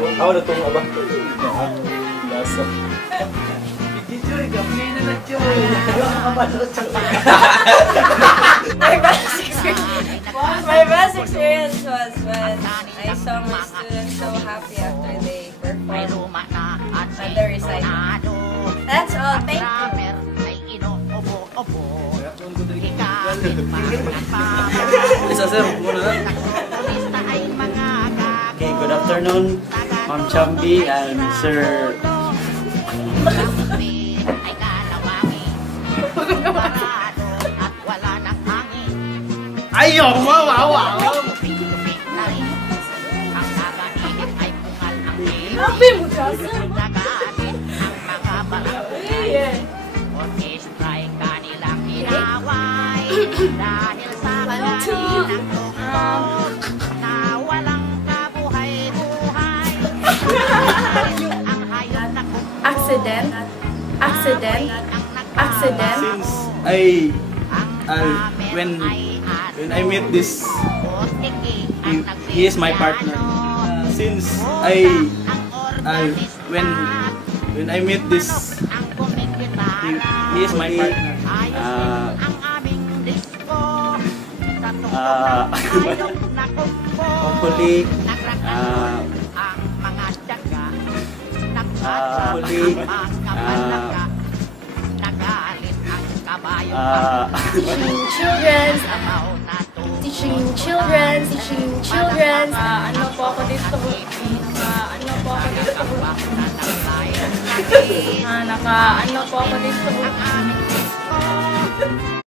Ako na itong aba. Lasa. My best experience was when I saw my students so happy after they performed at the recital. That's all. Thank you. Isa sir, muna na. Okay, good afternoon, Ma'am Chambi and Sir. Ayaw, mawawa! Happy mo kasi. Accident. Since when I met this, he is my partner. Since when I met this, he is my partner. Hopefully, teaching children. Ano po ako dito? Naka ano po ako dito?